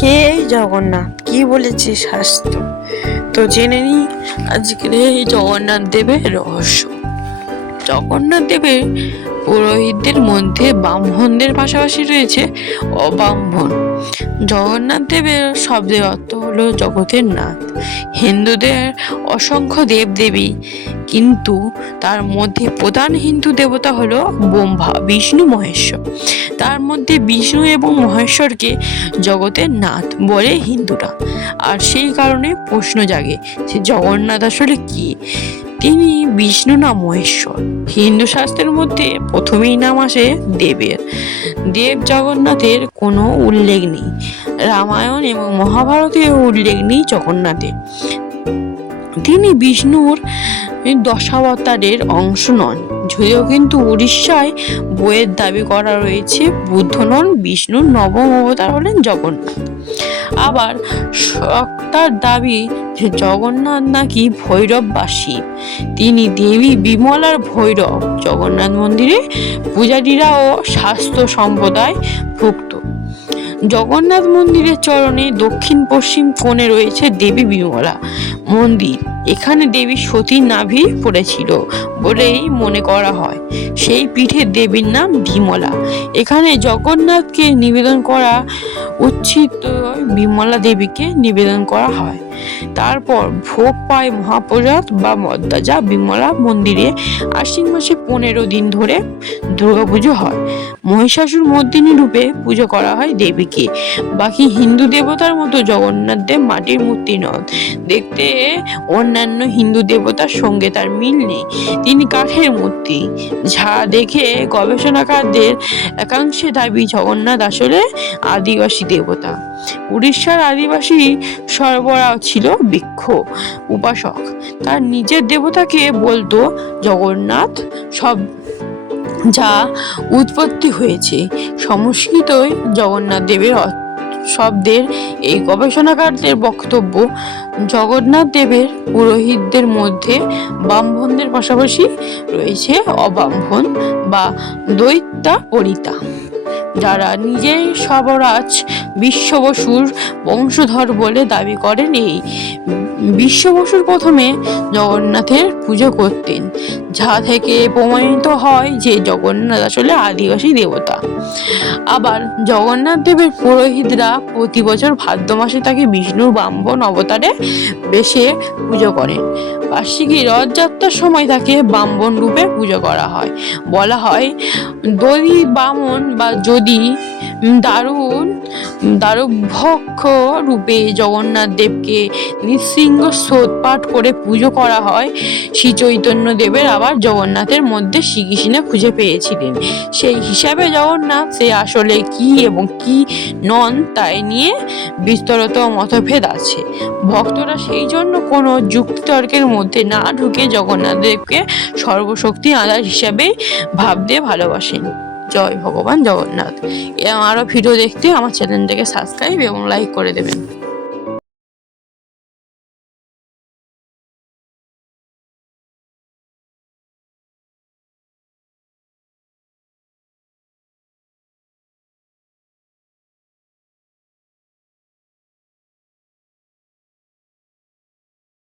কে এই জগন্নাথ, কি বলেছে শাস্ত্র? তো জেনে নি আজকের এই জগন্নাথ দেবের রহস্য। জগন্নাথ দেবের পুরোহিতদের মধ্যে ব্রাহ্মণদের পাশাপাশি রয়েছে অব্রাহ্মণ। জগন্নাথ দেবের শব্দের অর্থ হলো জগতের নাথ। হিন্দুদের অসংখ্য দেব দেবী, কিন্তু তার মধ্যে প্রধান হিন্দু দেবতা হলো ব্রহ্মা, বিষ্ণু, মহেশ্বর। তার মধ্যে বিষ্ণু এবং মহেশ্বরকে জগতের নাথ বলে হিন্দুরা। আর সেই কারণে প্রশ্ন জাগে যে জগন্নাথ আসলে কি? তিনি বিষ্ণু না মহেশ্বর? হিন্দু শাস্ত্রের মধ্যে প্রথমেই নাম আসে দেবের। দেব জগন্নাথের কোনো উল্লেখ নেই। রামায়ণ এবং মহাভারতেও উল্লেখ নেই জগন্নাথের। তিনি বিষ্ণুর দশাবতারের অংশ নন, যদিও কিন্তু উড়িষ্যায় বইয়ের দাবি করা রয়েছে বুদ্ধ নন, বিষ্ণুর নবম অবতার হলেন জগন্নাথ। আবার শক্তার দাবি যে জগন্নাথ নাকি ভৈরববাসী, তিনি দেবী বিমলার ভৈরব। জগন্নাথ মন্দিরে পূজারীরা ও শাস্ত্র সম্প্রদায় ভুক্ত। জগন্নাথ মন্দিরের চরণে দক্ষিণ পশ্চিম কোণে রয়েছে দেবী বিমলা মন্দির। এখানে দেবী সতীর নাভি পড়েছিল বলেই মনে করা হয়। সেই পীঠে দেবীর নাম বিমলা। এখানে জগন্নাথকে নিবেদন করা উচিত, বিমলা দেবীকে নিবেদন করা হয়। তারপর ভোগ পায় মহাপ্রসাদ বা মদ্দা, যা বিমলা মন্দিরে আশ্বিন মাসে 15 দিন ধরে দুর্গাপুজো হয়। মহিষাসুর মর্দিনী রূপে পুজো করা হয় দেবীকে। বাকি হিন্দু দেবতার মতো জগন্নাথ দেব মাটির মূর্তি নন। দেখতে অন্যান্য হিন্দু দেবতার সঙ্গে তার মিল নেই। তিনি কাঠের মূর্তি, যা দেখে গবেষণাকারদের একাংশে দাবি জগন্নাথ আসলে আদিবাসী দেবতা। উড়িষ্যার আদিবাসী সরবরাহ ছিল বৃক্ষ উপাসক। তার নিজের দেবতাকে বলতো জগন্নাথ, সব যা উৎপত্তি হয়েছে সংস্কৃতই জগন্নাথ দেবের শব্দের। এই গবেষণাকারদের বক্তব্য জগন্নাথ দেবের পুরোহিতদের মধ্যে ব্রাহ্মণদের পাশাপাশি রয়েছে অব্রাহ্মণ বা দৈত্যা পরিতা, যারা নিজেই সবরাজ বিশ্ব বসুর বংশধর বলে দাবি করেন। এই বিশ্ব বসুর প্রথমে জগন্নাথের পুজো করতেন, যা থেকে প্রমাণিত হয় যে জগন্নাথ আসলে আদিবাসী দেবতা। আবার জগন্নাথ দেবের পুরোহিতরা প্রতি বছর ভাদ্র মাসে তাকে বিষ্ণুর ব্রাহ্মণ অবতারে বেশে পুজো করেন। বার্ষিকী রথযাত্রার সময় তাকে ব্রাহ্মণ রূপে পুজো করা হয়। বলা হয় দলি বামন বা যদি দারুভক্ষ রূপে জগন্নাথ দেবকে নৃসিংহ স্তোত্র পাঠ করে পুজো করা হয়। শ্রী চৈতন্য দেবের আবার জগন্নাথের মধ্যে শ্রীকৃষ্ণ খুঁজে পেয়েছিলেন। সেই হিসাবে জগন্নাথ সে আসলে কি এবং কি নন তাই নিয়ে বিস্তৃত মতভেদ আছে। ভক্তরা সেই জন্য কোনো যুক্তিতর্কের মধ্যে না ঢুকে জগন্নাথ দেবকে সর্বশক্তি আধার হিসাবেই ভাবতে ভালোবাসেন। জয় ভগবান জগন্নাথ। আরও ভিডিও দেখতে আমার চ্যানেলটাকে সাবস্ক্রাইব এবং লাইক করে দেবেন।